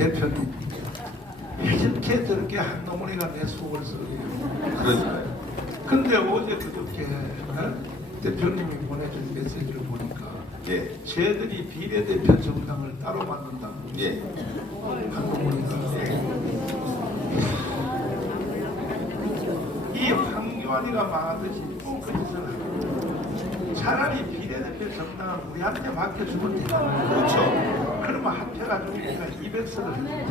대표님 이렇게 저렇게 한동훈이가 내 속을 썩어요. 그러니까요. 근데 어제 그저께 대표님이 보내준 메시지를 보니까 예. 쟤들이 비례대표 정당을 따로 만든다고 예. 한동훈이가 이 황교안이가 망하듯이 꼭 그 짓을 하고 차라리 비례대표 정당을 우리한테 맡겨주면 되잖아요. 그렇죠. 그러면 합해가지고 우리가 200석을 했는데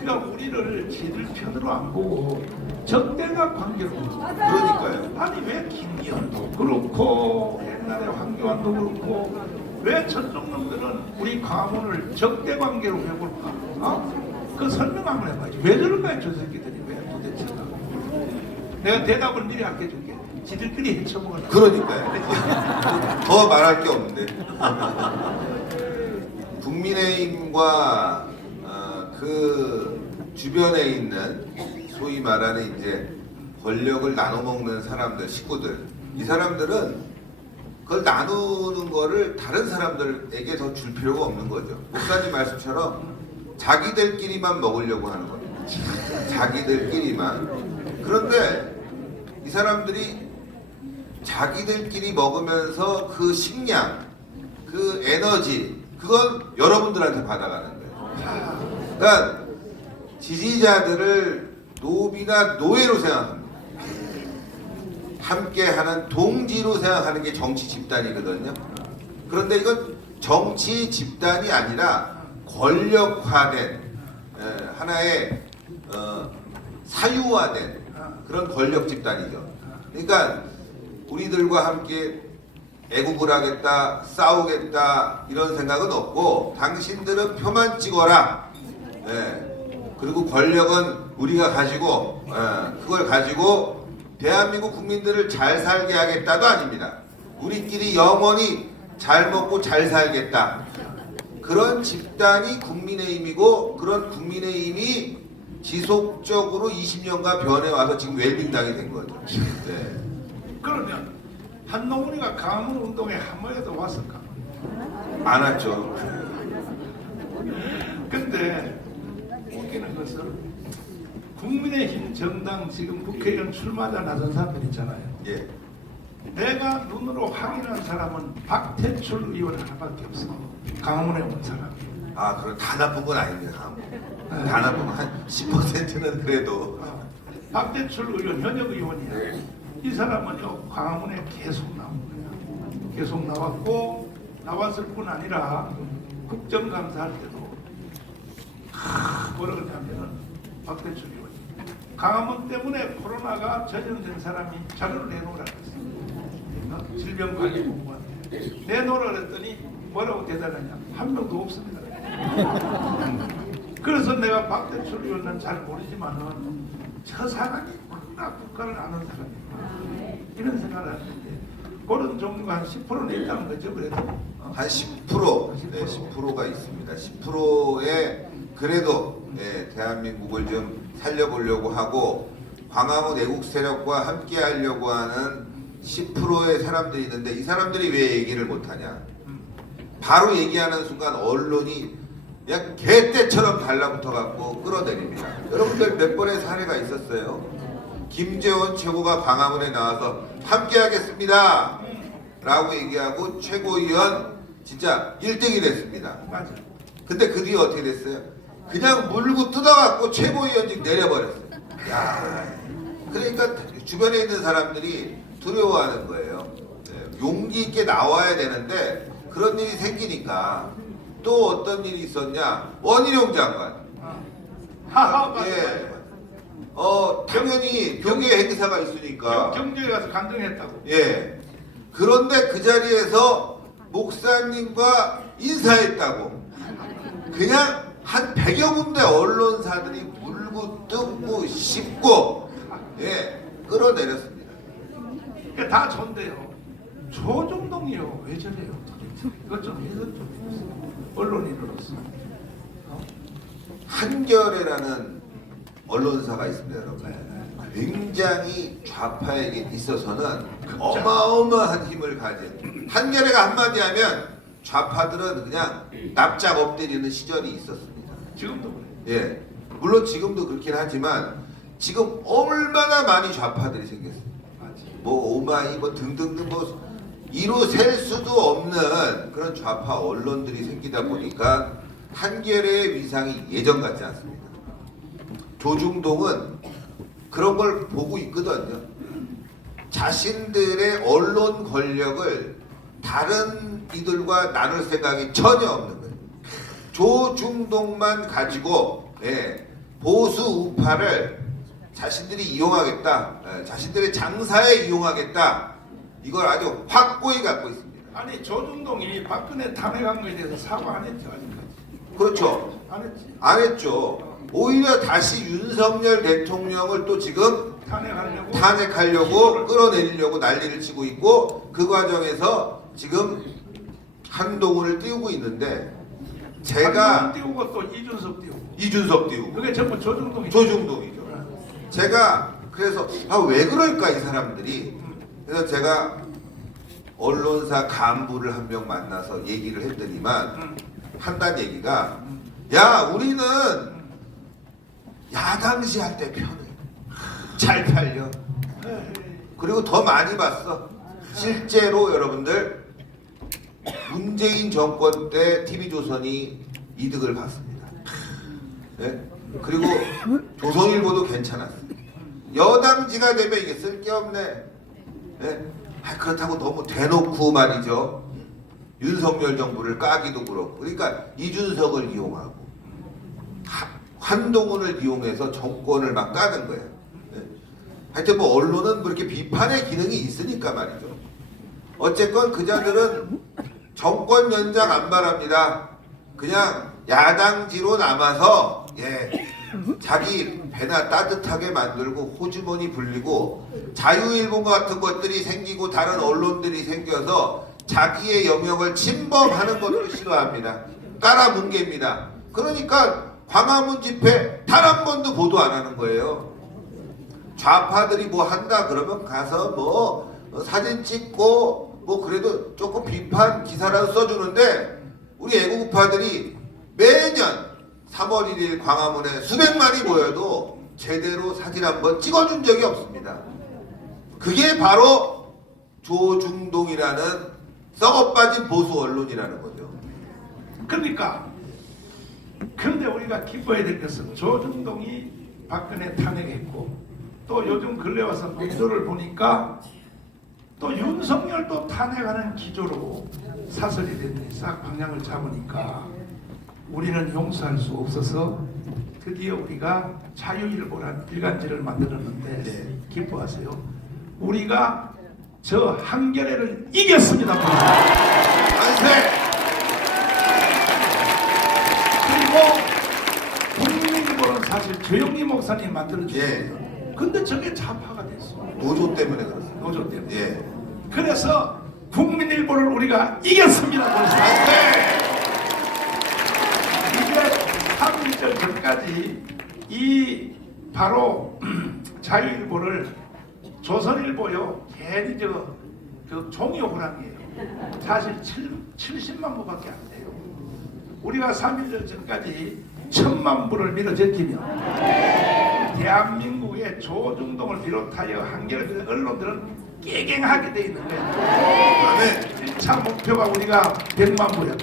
그러니까 우리를 지들 편으로 안 보고 적대적 관계로 그러니까요. 아니 왜 김기현도 그렇고 옛날에 황교안도 그렇고 왜 저쪽 놈들은 우리 광화문을 적대 관계로 해볼까? 그 설명 한번 해봐야지. 왜 저런가 저 새끼들이 왜 도대체가. 내가 대답을 미리 할게 줄게. 지들끼리 헤쳐먹으려고. 그러니까요. 더 말할 게 없는데. 국민의힘과 그 주변에 있는 소위 말하는 이제 권력을 나눠 먹는 사람들, 식구들, 이 사람들은 그걸 나누는 거를 다른 사람들에게 더 줄 필요가 없는 거죠. 목사님 말씀처럼 자기들끼리만 먹으려고 하는 겁니다. 자기들끼리만. 그런데 이 사람들이 자기들끼리 먹으면서 그 식량, 그 에너지, 그건 여러분들한테 받아가는 거예요. 그러니까 지지자들을 노비나 노예로 생각합니다. 함께하는 동지로 생각하는 게 정치 집단이거든요. 그런데 이건 정치 집단이 아니라 권력화된 하나의 사유화된 그런 권력 집단이죠. 그러니까 우리들과 함께 애국을 하겠다, 싸우겠다 이런 생각은 없고 당신들은 표만 찍어라. 그리고 권력은 우리가 가지고 그걸 가지고 대한민국 국민들을 잘 살게 하겠다도 아닙니다. 우리끼리 영원히 잘 먹고 잘 살겠다. 그런 집단이 국민의힘이고 그런 국민의힘이 지속적으로 20년간 변해와서 지금 웰빙당이 된 거죠. 네. 그러면 한동훈이가 강화문 운동에 한 번에도 왔을까? 안 왔죠. 근데 웃기는 것은 국민의힘 정당 지금 국회의원 출마자 나선 사람들 있잖아요. 예. 내가 눈으로 확인한 사람은 박태출 의원 하나밖에 없어. 강화문에 온 사람이. 아, 그럼 다 나쁜 건 아닙니다. 다 나쁜 건 한 10%는 그래도. 박태출 의원 현역 의원이야. 이 사람은요 강화문에 계속 나온 거야. 계속 나왔고 나왔을 뿐 아니라 국정감사할 때도 뭐라 그러냐면은 박태출 의원이 강화문 때문에 코로나가 전염된 사람이 자료를 내놓으라고 했어요. 질병관리본부한테 내놓으라 그랬더니 뭐라고 대답하냐? 한 명도 없습니다. 그래서 내가 박태출 의원은 잘 모르지만은 저 사람이 얼마나 국가를 아는 사람이구나 이런 생각을 하는데 그런 종류가 한 10%는 있다는 거죠. 그래도 한 10%, 네, 10%가 있습니다. 10%에 그래도 대한민국을 좀 살려보려고 하고 광화문 애국 세력과 함께 하려고 하는 10%의 사람들이 있는데 이 사람들이 왜 얘기를 못하냐? 바로 얘기하는 순간 언론이 그냥 개떼처럼 달라붙어 갖고 끌어내립니다. 여러분들 몇 번의 사례가 있었어요. 김재원 최고가 광화문에 나와서 함께 하겠습니다 라고 얘기하고 최고위원 진짜 1등이 됐습니다. 맞아. 근데 그 뒤에 어떻게 됐어요? 그냥 물고 뜯어갖고 최고위원직 내려버렸어요. 야, 그러니까 주변에 있는 사람들이 두려워하는 거예요. 용기 있게 나와야 되는데 그런 일이 생기니까 또 어떤 일이 있었냐? 원희룡 장관. 하하 맞아. 예. 당연히 교계 행사가 있으니까. 경주에 가서 간증했다고. 예. 그런데 그 자리에서 목사님과 인사했다고. 그냥 한 100여 군데 언론사들이 물고 뜯고 씹고 끌어내렸습니다. 그러니까 다 전데요. 조정동이요. 왜 저래요? 이것 좀 해서 좀 언론인으로서. 한겨레라는 언론사가 있습니다, 여러분. 굉장히 좌파에게 있어서는 어마어마한 힘을 가진 한겨레가 한마디 하면 좌파들은 그냥 납작 엎드리는 시절이 있었습니다. 지금도 그래. 예, 물론 지금도 그렇긴 하지만 지금 얼마나 많이 좌파들이 생겼어요. 맞지. 뭐 오마이 뭐 등등등 뭐 이로 셀 수도 없는 그런 좌파 언론들이 생기다 보니까 한겨레의 위상이 예전 같지 않습니다. 조중동은 그런 걸 보고 있거든요. 자신들의 언론 권력을 다른 이들과 나눌 생각이 전혀 없는 거예요. 조중동만 가지고 보수 우파를 자신들이 이용하겠다, 자신들의 장사에 이용하겠다, 이걸 아주 확고히 갖고 있습니다. 아니 조중동이 박근혜 탄핵한 거에 대해서 사과 안 했죠 아직까지. 그렇죠. 안 했지. 안 했죠. 오히려 다시 윤석열 대통령을 또 지금 탄핵하려고 끌어내리려고 난리를 치고 있고, 그 과정에서 지금 한동훈을 띄우고 있는데, 제가 띄우고 또 이준석 띄우고. 이준석 띄우고 그게 전부 조중동이죠. 조중동이죠. 제가 그래서 왜 그럴까 이 사람들이. 그래서 제가 언론사 간부를 한 명 만나서 얘기를 했더니만 한단 얘기가, 야 우리는 야당시 할 때 편해, 잘 팔려, 그리고 더 많이 봤어. 실제로 여러분들 문재인 정권 때 TV조선이 이득을 봤습니다. 네? 그리고 조선일보도 괜찮았어요. 여당지가 되면 이게 쓸데없네. 네? 그렇다고 너무 대놓고 말이죠. 윤석열 정부를 까기도 그렇고. 그러니까 이준석을 이용하고 한동훈을 이용해서 정권을 막 까는 거예요. 네? 하여튼 뭐 언론은 뭐 이렇게 비판의 기능이 있으니까 말이죠. 어쨌건 그자들은 정권 연장 안 바랍니다. 그냥 야당지로 남아서 자기 배나 따뜻하게 만들고 호주머니 불리고 자유일보 같은 것들이 생기고 다른 언론들이 생겨서 자기의 영역을 침범하는 것을 싫어합니다. 깔아뭉갭니다. 그러니까 광화문 집회 단 한 번도 보도 안 하는 거예요. 좌파들이 뭐 한다 그러면 가서 뭐 사진 찍고 뭐 그래도 조금 비판 기사라도 써주는데, 우리 애국우파들이 매년 3월 1일 광화문에 수백만이 모여도 제대로 사진 한번 찍어준 적이 없습니다. 그게 바로 조중동이라는 썩어빠진 보수 언론이라는 거죠. 그러니까 근데 우리가 기뻐해야 될 것은 조중동이 박근혜 탄핵했고, 또 요즘 근래 와서 논조를 보니까 또 윤석열도 탄핵하는 기조로 사설이 됐더니 싹 방향을 잡으니까 우리는 용서할 수 없어서 드디어 우리가 자유일보란 일간지를 만들었는데 기뻐하세요. 우리가 저 한겨레를 이겼습니다. 만세! 그리고 국민일보는 사실 조영기 목사님 만들어주셨어요. 근데 저게 좌파가 됐어. 노조 때문에 그렇습니다. 노조 때문에. 그래서 국민일보를 우리가 이겼습니다. 만세! 이게 3일절 전까지 이 바로 자유일보를 조선일보요 괜히 저 종이 호랑이에요. 사실 70만 부밖에 안 돼요. 우리가 3일절 전까지 1000만 부를 밀어제끼면 대한민국의 조중동을 비롯하여 한겨레 언론들은 깨갱하게 돼 있는 거예요. 1차 목표가 우리가 100만 부야.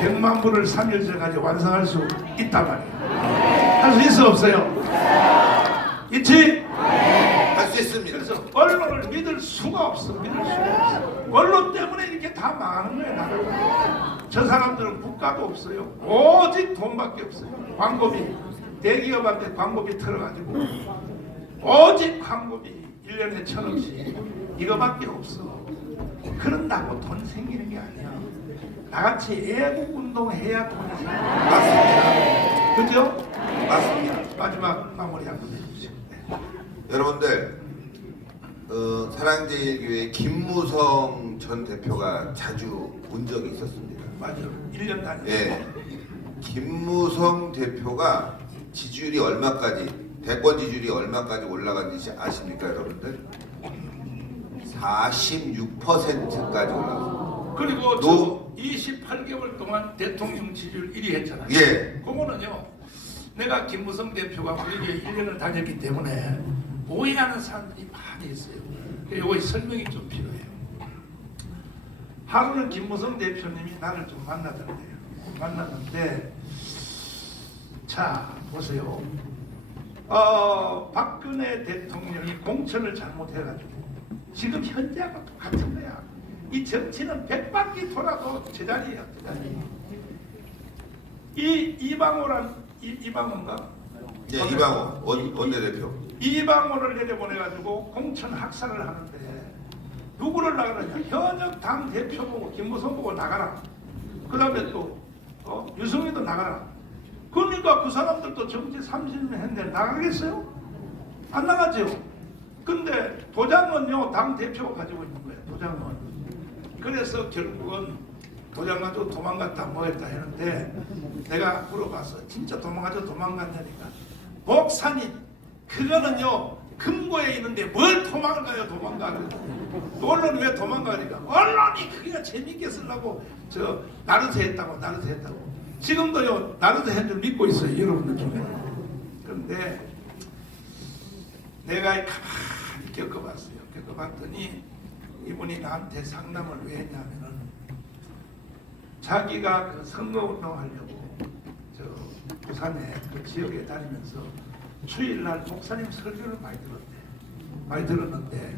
100만 부를 3일 전까지 완성할 수 있단 말이에요. 할 수 있어 없어요? 있지? 할 수 있습니다. 그래서 언론을 믿을 수가 없어. 믿을 수가 없어. 언론 때문에 이렇게 다 망하는 거예요. 나라가. 저 사람들은 국가도 없어요. 오직 돈밖에 없어요. 광고비. 대기업한테 광고비 털어가지고 오직 광고비 1년에 1,000원씩 이거밖에 없어. 그런다고 돈 생기는 게 아니야. 나같이 애국운동 해야 돈이 생겨. 맞습니다. 그죠? 맞습니다. 마지막 마무리 한번 해주시죠. 여러분들, 사랑제일교회 김무성 전 대표가 자주 온 적이 있었습니다. 맞아요. 1년 단위. 김무성 대표가 지지율이 얼마까지, 대권 지지율이 얼마까지 올라갔는지 아십니까, 여러분들? 46%까지 올라갔어요. 그리고 28개월 동안 대통령 지지율 1위 했잖아요. 예. 그거는요, 내가 김무성 대표가 우리에게 1년을 다녔기 때문에 오해하는 사람들이 많이 있어요. 이거 설명이 좀 필요해요. 하루는 김무성 대표님이 나를 좀 만나던데요. 만났는데, 자 보세요. 박근혜 대통령이 공천을 잘못해가지고 지금 현재하고 똑같은 거야. 이 정치는 100바퀴 돌아도 제자리야, 제자리. 이방호인가? 예, 이방호 원내대표. 이방호를 내려보내가지고 공천 학살을 하는데 누구를 나가느냐? 현역 당 대표 보고 김무성 보고 나가라. 그 다음에 또 유승민도 나가라. 그러니까 그 사람들도 정치 30년 했는데 나가겠어요? 안 나가죠. 근데 도장은요, 당 대표가 가지고 있는 거예요. 도장은. 그래서 결국은 도장 가지고 도망갔다 뭐했다 했는데 내가 물어봤어. 진짜 도망갔냐니까. 목사님, 그거는요 금고에 있는데 뭘 도망을 가요? 도망가. 언론은 왜 도망가니까 언론이 그게 재밌게 쓰려고 저 나르트 했다고. 지금도요 나르트 한 줄 믿고 있어요, 여러분들 중에. 그런데 내가 가만히 겪어봤더니 이분이 나한테 상담을 왜 했냐면은 자기가 그 선거운동 하려고 저 부산에 그 지역에 다니면서 주일날 목사님 설교를 많이 들었는데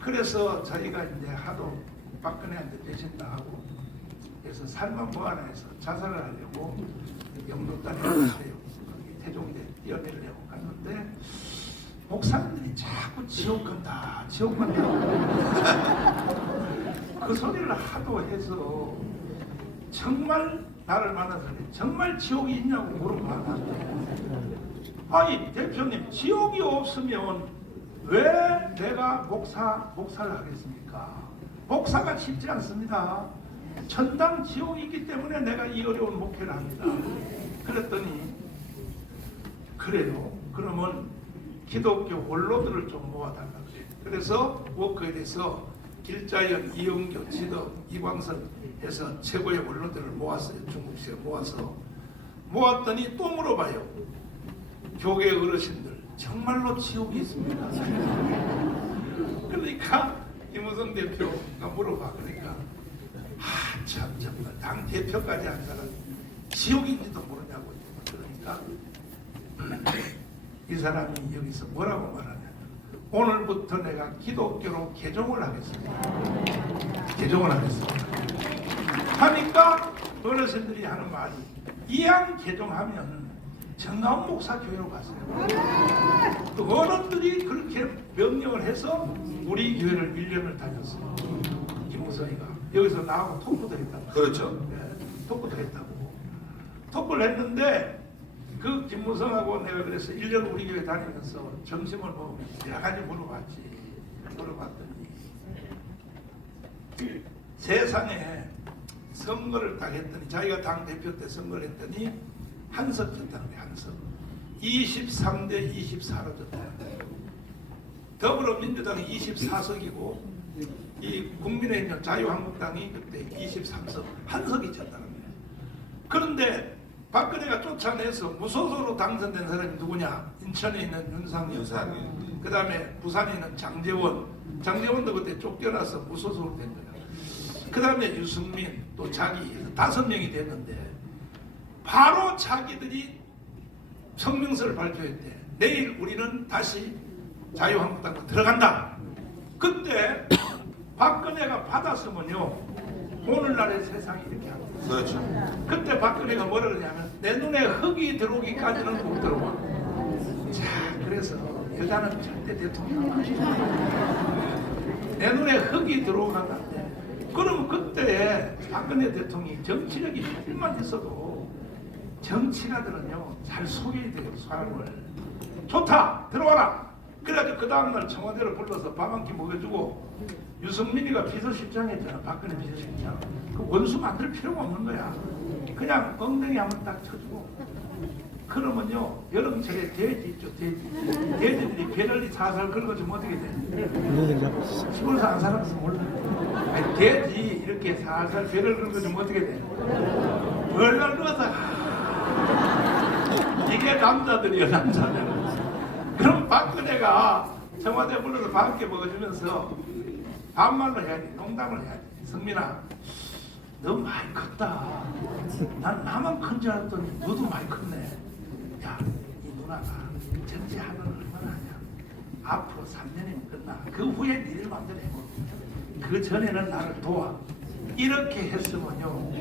그래서 자기가 이제 하도 박근혜한테 배신다 하고 그래서 살만 뭐하나 해서 자살을 하려고 영도 땅에 갔어요. 태종대 뛰어내리려고 갔는데 목사님들이 자꾸 지옥 간다 그 소리를 하도 해서 정말 나를 만나서 정말 지옥이 있냐고 물어봐. 아니 대표님, 지옥이 없으면 왜 내가 목사를 하겠습니까? 목사가 쉽지 않습니다. 천당 지옥이 있기 때문에 내가 이 어려운 목회를 합니다. 그랬더니 그래요. 그러면 기독교 원로들을 좀 모아달라 그래요. 그래서 워크에서 길자연, 이영교, 지덕, 이광선 해서 최고의 원로들을 모았어요. 중국시에 모았더니 또 물어봐요. 교계 어르신들 정말로 지옥이 있습니까? 그러니까 김무성 대표가 물어봐. 그러니까 참 정말 당 대표까지 한 사람이 지옥인지도 모르냐고. 그러니까 이 사람이 여기서 뭐라고 말하냐면 오늘부터 내가 기독교로 개종을 하겠습니다. 하니까 어르신들이 하는 말이 이왕 개종하면 정가운 목사 교회로 가세요. 또 어른들이 그렇게 명령을 해서 우리 교회를 1년을 다녔어요. 김무성이가 여기서 나하고 토크도 했다고. 그렇죠. 네, 토크도 했다고. 토크를 했는데 그 김무성하고 내가 그래서 1년 우리 교회 다니면서 점심을 먹으면 여러 가지 물어봤더니 세상에 선거를 딱 했더니 자기가 당 대표 때 선거를 했더니 한석 졌다는 거예요. 한석 23대 24로 졌다. 더불어민주당이 24석이고 이 국민의힘 자유한국당이 그때 23석 한석이 졌다는 거예요. 그런데 박근혜가 쫓아내서 무소속으로 당선된 사람이 누구냐? 인천에 있는 윤상현. 그 다음에 부산에 있는 장제원도 그때 쫓겨나서 무소속으로 된 거야. 그 다음에 유승민, 또 자기 5명이 됐는데 바로 자기들이 성명서를 발표했대. 내일 우리는 다시 자유한국당으로 들어간다. 그때 박근혜가 받았으면요 오늘날의 세상이 이렇게 합니다. 그렇죠. 그때 박근혜가 뭐라 그러냐면 내 눈에 흙이 들어오기까지는 못 들어와. 자, 그래서 여자는 절대 대통령 아니야. 내 눈에 흙이 들어오면 안 돼. 그러면 그때 박근혜 대통령이 정치력이 조금만 있어도 정치가들은요 잘 소개해야 돼요. 사람을 좋다 들어와라. 그래가지고 그 다음날 청와대를 불러서 밥 한 끼 먹여주고 유승민이가 비서실장 했잖아. 박근혜 비서실장. 그 원수 만들 필요가 없는 거야. 그냥 엉덩이 한번 딱 쳐주고 그러면요 여름철에 돼지 있죠 돼지. 돼지들이 배를 살살 긁어주면 어떻게 돼? 시골에서 안 살았으면 몰라. 아니, 돼지 이렇게 살살 배를 긁어주면 어떻게 돼? 벌날 누워서 이게 남자들이야 남자들. 그럼 박근혜가 청와대 불러서 밥 함께 먹어주면서 반말로 해야지 농담을 해야지. 성민아 너 많이 컸다. 난 나만 큰 줄 알았더니 너도 많이 컸네. 야, 이 누나가 정치하면 얼마나 하냐. 앞으로 3년이면 끝나. 그 후에 니들 마음대로 해보고. 그 전에는 나를 도와. 이렇게 했으면요.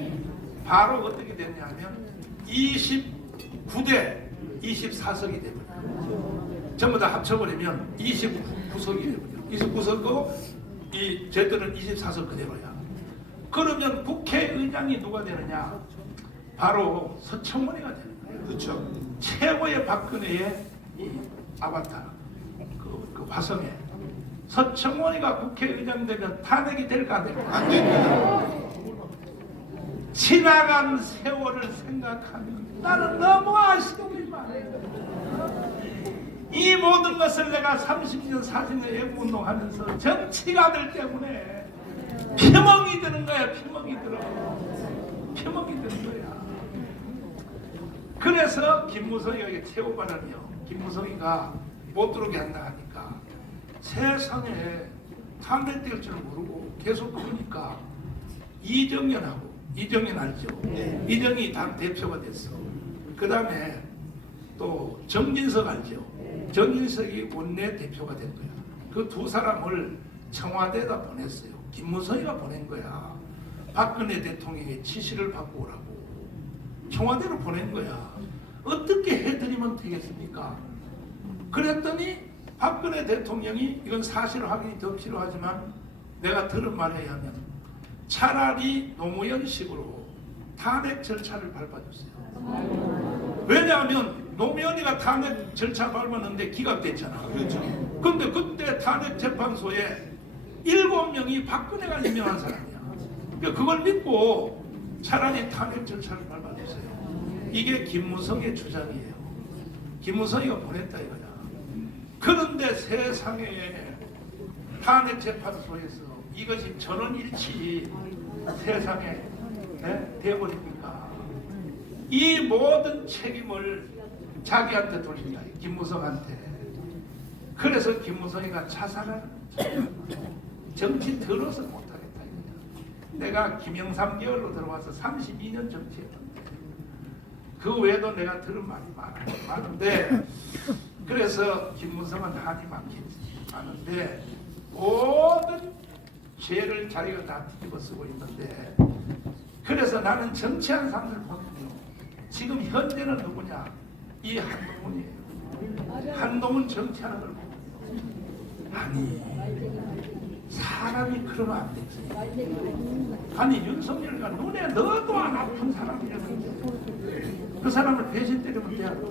바로 어떻게 됐냐면 29대 24석이 되거든요. 전부 다 합쳐버리면 29석이 되거든요. 29석이고 이 쟤들은 24석 그대로야. 그러면 국회의장이 누가 되느냐? 바로 서청원이가 되는 거예요. 그렇죠. 최고의 박근혜의 이 아바타, 그 화성에 서청원이가 국회의장 되면 탄핵이 될까 안 될까? 안 됩니다. 지나간 세월을 생각하면 나는 너무 아쉬움이만 해. 이 모든 것을 내가 30년, 40년 애국운동하면서 정치가들 때문에 피멍이 드는 거야. 피멍이 들어. 피멍이 드는 거야. 그래서 김무성이가 최고반은요. 김무성이가 못 들어오게 한다 하니까 세상에 탄핵될 줄 모르고 계속 그러니까 이정현 알죠? 네. 이정희 당 대표가 됐어. 그 다음에 또 정진석 알죠? 정진석이 원내 대표가 된 거야. 그 두 사람을 청와대에다 보냈어요. 김무성이가 보낸 거야. 박근혜 대통령의 지시를 받고 오라고. 청와대로 보낸 거야. 어떻게 해드리면 되겠습니까? 그랬더니 박근혜 대통령이 이건 사실 확인이 더 필요하지만 내가 들은 말에 의하면 차라리 노무현식으로 탄핵 절차를 밟아줬어요. 왜냐하면 노무현이가 탄핵 절차 밟았는데 기각됐잖아. 그렇죠. 근데 그때 탄핵 재판소에 7명이 박근혜가 임명한 사람이야. 그러니까 그걸 믿고 차라리 탄핵 절차를 밟아줬어요. 이게 김무성의 주장이에요. 김무성이가 보냈다 이거야. 그런데 세상에 탄핵 재판소에서 이것이 전원일치 세상에 되어버립니까? 이 모든 책임을 자기한테 돌린다. 김무성한테. 그래서 김무성이가 자살을 정치 들어서 못하겠다. 내가 김영삼 계열로 들어와서 32년 정치했는데 그 외에도 내가 들은 말이 많은데 그래서 김무성은 한이 많은데 모든 죄를 자기가 다 뒤집어 쓰고 있는데 그래서 나는 정치한 사람들 보면요 지금 현재는 누구냐? 이 한동훈이에요. 한동훈 정치하는 걸 보면 아니 사람이 그러면 안 되지. 아니 윤석열이가 눈에 넣어도 안 아픈 사람이라면 그 사람을 배신 때리면 돼야 돼.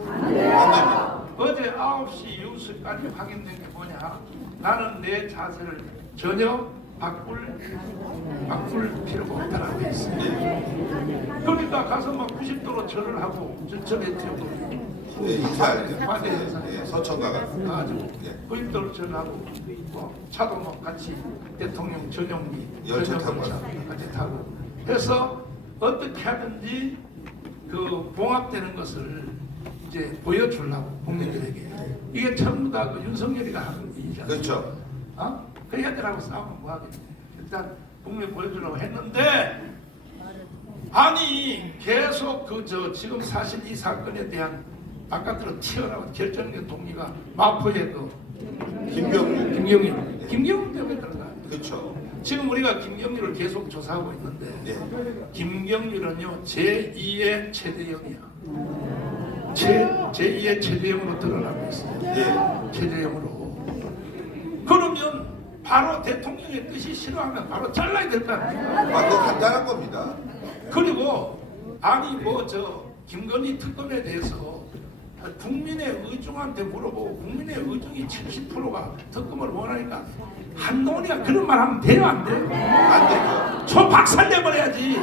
어제 9시 뉴스까지 확인된 게 뭐냐? 나는 내 자세를 전혀 바꿀 필요가 없다라고 했어요. 그러니까 가서 막 90도로 절을 하고 전했죠. 네, 이탈. 과대에서 서천가가. 아주 네. 90도로 절하고 뭐 차도 뭐 같이 대통령 전용기 열차 타고 같이 타고 해서 어떻게 하든지 그 봉합되는 것을 이제 보여주려고 국민들에게 이게 전부 다 그 윤석열이가 하는 일이잖아요. 그렇죠. 그 애들하고 싸우면 뭐하겠냐. 일단 국민 보여주려고 했는데 아니 계속 지금 사실 이 사건에 대한 바깥으로 튀어나온 결정적 동기가 마포의 그 김경률 때문에 그런 거 아니에요. 그렇죠. 지금 우리가 김경률을 계속 조사하고 있는데 네. 김경률은요 제2의 최대형이야. 제2의 최대형으로 드러나고 있어요. 네. 최대형으로. 그러면 바로 대통령의 뜻이 싫어하면 바로 잘라야 될 거 아닙니까? 그거 간단한 겁니다. 그리고 아니 김건희 특검에 대해서 국민의 의중한테 물어보고 국민의 의중이 70%가 특검을 원하니까 한동훈이가 그런 말 하면 돼요 안 돼요? 안 되죠. 저 박살내버려야지.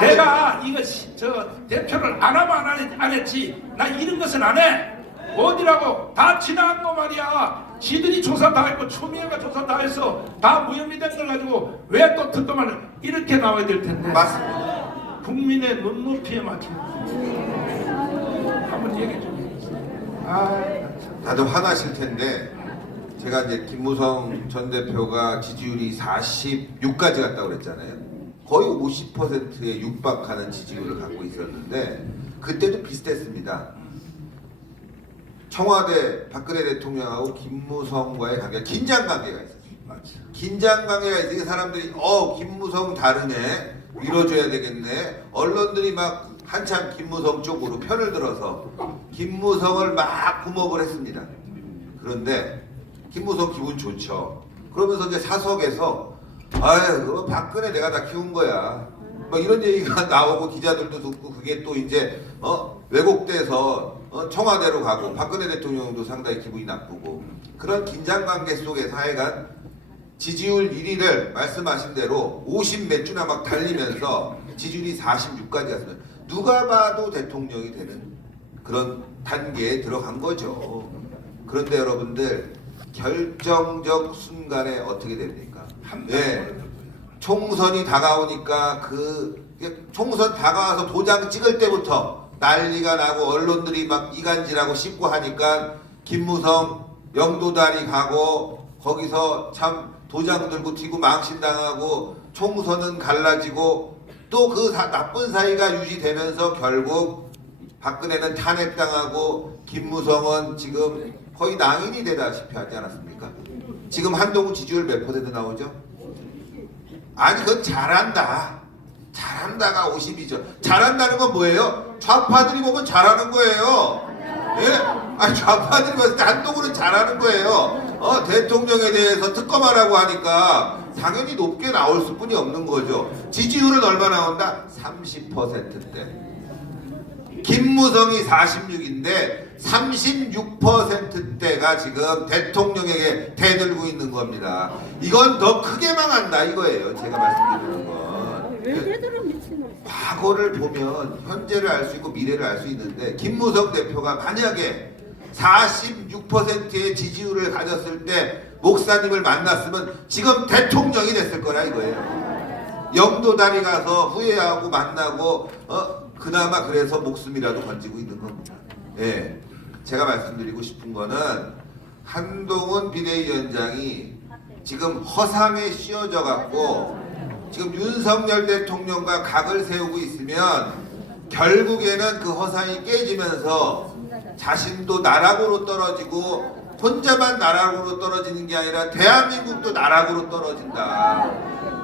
내가 이거 저 대표를 안 하면 안 했지. 나 이런 것은 안 해. 어디라고? 다 지나간 거 말이야. 지들이 조사 다 했고 추미애가 조사 다 했어. 다 무혐의된 걸 가지고 왜 또 특검을 이렇게 나와야 될 텐데. 맞습니다. 국민의 눈높이에 맞추는 한번 얘기 좀 해주세요. 다들 화나실 텐데 제가 이제 김무성 전 대표가 지지율이 46까지 갔다고 그랬잖아요. 거의 50%에 육박하는 지지율을 갖고 있었는데 그때도 비슷했습니다. 청와대 박근혜 대통령하고 김무성과의 관계가 긴장 관계가 있었어요. 긴장 관계가 있으니까 사람들이 김무성 다르네, 밀어줘야 되겠네. 언론들이 막 한참 김무성 쪽으로 편을 들어서 김무성을 막 구목을 했습니다. 그런데 김무성 기분 좋죠. 그러면서 이제 사석에서 아유 박근혜 내가 다 키운 거야 막 이런 얘기가 나오고 기자들도 듣고 그게 또 이제 왜곡돼서 청와대로 가고 박근혜 대통령도 상당히 기분이 나쁘고 그런 긴장관계 속에서 하여간 지지율 1위를 말씀하신 대로 50 몇 주나 막 달리면서 지지율이 46까지 갔으면 누가 봐도 대통령이 되는 그런 단계에 들어간 거죠. 그런데 여러분들 결정적 순간에 어떻게 됩니까? 총선이 다가오니까 총선 다가와서 도장 찍을 때부터 난리가 나고 언론들이 막 이간질하고 씹고 하니까 김무성 영도다리 가고 거기서 참 도장 들고 튀고 망신당하고 총선은 갈라지고 또 그 나쁜 사이가 유지되면서 결국 박근혜는 탄핵당하고 김무성은 지금 거의 낭인이 되다시피 하지 않았습니까? 지금 한동훈 지지율 몇 퍼센트 나오죠? 아니 그건 잘한다. 잘한다가 50이죠. 잘한다는 건 뭐예요? 좌파들이 보면 잘하는 거예요. 예? 아니 좌파들이 봤을 때 한동훈은 잘하는 거예요. 대통령에 대해서 특검하라고 하니까 당연히 높게 나올 수뿐이 없는 거죠. 지지율은 얼마 나온다? 30%대. 김무성이 46인데 36%대가 지금 대통령에게 대들고 있는 겁니다. 이건 더 크게 망한다 이거예요. 제가 말씀드리는 건. 과거를 보면 현재를 알 수 있고 미래를 알 수 있는데 김무성 대표가 만약에 46%의 지지율을 가졌을 때 목사님을 만났으면 지금 대통령이 됐을 거라 이거예요. 영도다리 가서 후회하고 만나고 그나마 그래서 목숨이라도 건지고 있는 겁니다. 예, 제가 말씀드리고 싶은 거는 한동훈 비대위원장이 지금 허상에 씌워져 갖고 지금 윤석열 대통령과 각을 세우고 있으면 결국에는 그 허상이 깨지면서 자신도 나락으로 떨어지고 혼자만 나락으로 떨어지는 게 아니라 대한민국도 나락으로 떨어진다.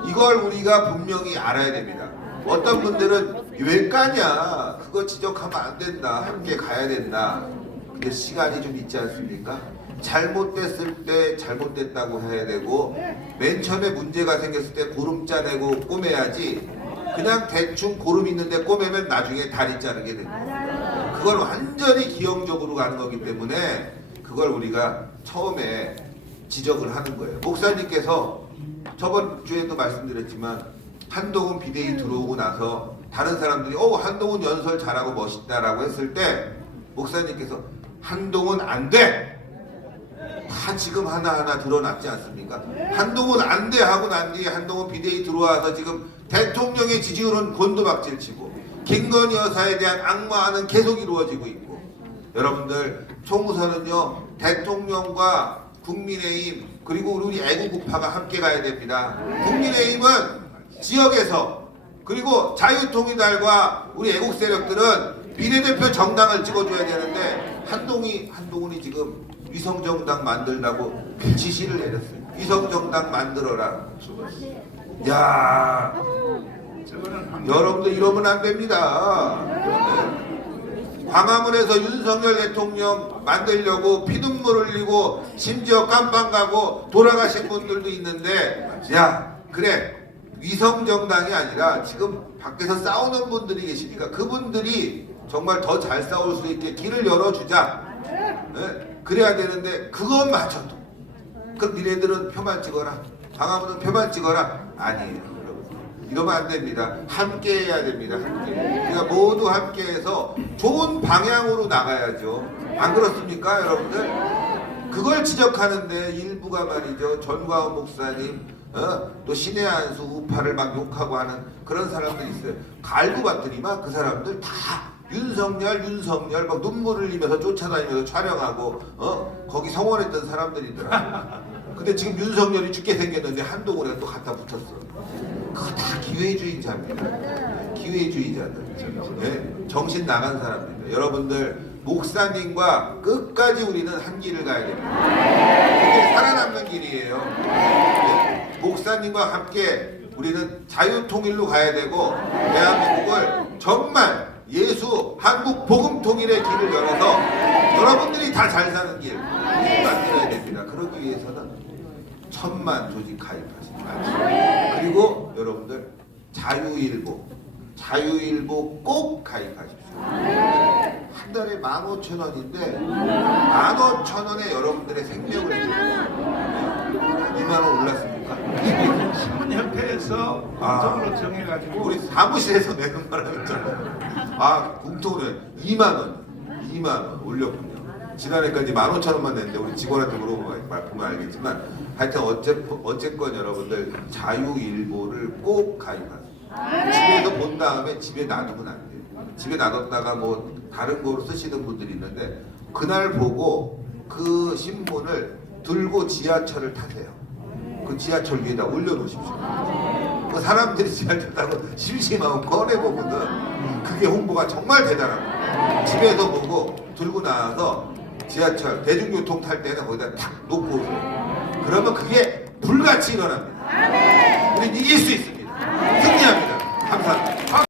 이걸 우리가 분명히 알아야 됩니다. 어떤 분들은 왜 까냐, 그거 지적하면 안 된다, 함께 가야 된다. 근데 시간이 좀 있지 않습니까? 잘못됐을 때 잘못됐다고 해야 되고 맨 처음에 문제가 생겼을 때 고름 짜내고 꼬매야지 그냥 대충 고름 있는데 꼬매면 나중에 다리 자르게 됩니다. 그걸 완전히 기형적으로 가는 거기 때문에 그걸 우리가 처음에 지적을 하는 거예요. 목사님께서 저번 주에도 말씀드렸지만 한동훈 비대위 들어오고 나서 다른 사람들이 한동훈 연설 잘하고 멋있다라고 했을 때 목사님께서 한동훈 안 돼! 다 지금 하나하나 드러났지 않습니까? 한동훈 안 돼 하고 난 뒤에 한동훈 비대위 들어와서 지금 대통령의 지지율은 곤두박질치고 김건희 여사에 대한 악마는 계속 이루어지고 있고 여러분들 총선은요 대통령과 국민의힘 그리고 우리 애국우파가 함께 가야 됩니다. 국민의힘은 지역에서 그리고 자유통일당과 우리 애국 세력들은 비례대표 정당을 찍어줘야 되는데 한동훈이 지금 위성정당 만들라고 지시를 내렸어요. 위성정당 만들어라. 야, 여러분들 이러면 안 됩니다. 광화문에서 윤석열 대통령 만들려고 피눈물 흘리고 심지어 깜빵 가고 돌아가신 분들도 있는데 야 그래 위성정당이 아니라 지금 밖에서 싸우는 분들이 계시니까 그분들이 정말 더 잘 싸울 수 있게 길을 열어주자. 예? 그래야 되는데 그것마저도 그럼 니네들은 표만 찍어라, 광화문은 표만 찍어라. 아니에요 여러분. 이러면 안 됩니다. 함께 해야 됩니다. 함께. 우리가 모두 함께해서 좋은 방향으로 나가야죠. 안 그렇습니까 여러분들? 그걸 지적하는데 일부가 말이죠, 전광훈 목사님, 또 신의 한수 우파를 막 욕하고 하는 그런 사람들이 있어요. 갈고 봤더니만 그 사람들 다 윤석열 막 눈물을 흘리면서 쫓아다니면서 촬영하고 거기 성원했던 사람들이더라. 근데 지금 윤석열이 죽게 생겼는데 한동훈에 또 갖다 붙었어. 그거 다 기회주의자입니다. 기회주의자들. 네? 정신 나간 사람입니다. 여러분들 목사님과 끝까지 우리는 한 길을 가야 됩니다. 그게 살아남는 길이에요. 네? 목사님과 함께 우리는 자유통일로 가야 되고 대한민국을 정말 예수 한국 복음 통일의 길을 열어서 여러분들이 다 잘 사는 길 만들어야 됩니다. 그러기 위해서는 1000만 조직 가입하십시오. 그리고 여러분들 자유일보 꼭 가입하십시오. 한 달에 15,000원인데 15,000원에 여러분들의 생명을 드립니다. 2만원 올랐습니까? 신문협회에서 공통으로 정해가지고 우리 사무실에서 내는 거라고 했잖아요. 공통으로 2만원 올렸군요. 지난해까지 15,000원만 냈는데 우리 직원한테 물어보면 알겠지만 하여튼 어쨌건 여러분들 자유일보를 꼭 가입하세요. 집에서 본 다음에 집에 놔두면 안 돼요. 집에 놔뒀다가 뭐 다른 거로 쓰시는 분들이 있는데 그날 보고 그 신문을 들고 지하철을 타세요. 그 지하철 위에다 올려놓으십시오. 그 사람들이 지하철 타고 심심하면 꺼내보거든. 그게 홍보가 정말 대단합니다. 집에서 보고 들고 나와서 지하철 대중교통 탈 때는 거기다 탁 놓고 오세요. 그러면 그게 불같이 일어납니다. 우린 이길 수 있습니다. 승리합니다. 감사합니다.